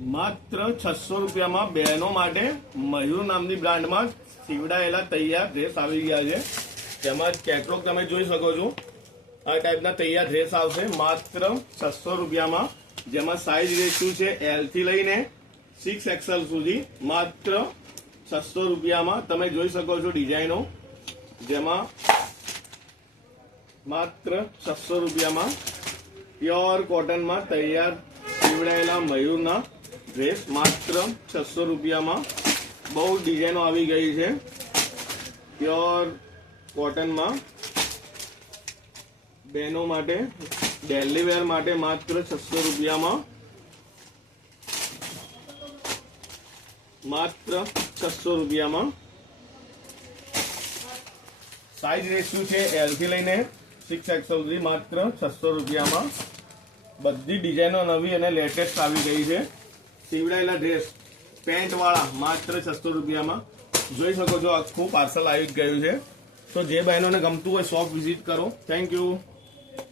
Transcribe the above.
માત્ર 600 રૂપિયામાં બહેનો માટે મયુર નામની બ્રાન્ડમાં સીવડાયેલા તૈયાર ડ્રેસ આવી ગયા છે. તેમાં કેટલોગ તમે જોઈ શકો છો. આ ટાઈપના તૈયાર ડ્રેસ આવશે માત્ર 600 રૂપિયામાં, જેમાં સાઇઝ રેશિયો છે L થી લઈને 6XL સુધી. માત્ર 600 રૂપિયામાં તમે જોઈ શકો છો ડિઝાઇનો, જેમાં માત્ર 600 રૂપિયામાં પ્યોર કોટનમાં તૈયાર સીવડાયેલા મયુરના ડ્રેસ માત્ર 600 રૂપિયામાં. બહુ ડિઝાઇનો આવી ગઈ છે પ્યોર કોટનમાં બહેનો માટે ડેલી વેર માટે માત્ર 600 રૂપિયામાં. માત્ર 600 રૂપિયામાં. સાઇઝ રેશિયો છે L થી લઈને 6XL સુધી. માત્ર 600 રૂપિયામાં. બધી ડિઝાઇનો નવી અને લેટેસ્ટ આવી ગઈ છે. સીવડાયેલા ડ્રેસ પેન્ટ વાળા માત્ર 600 રૂપિયામાં. જોઈ શકો છો આખું પાર્સલ આવી ગયું છે. તો જે બહેનોને ગમતું હોય શોપ વિઝિટ કરો. Thank you.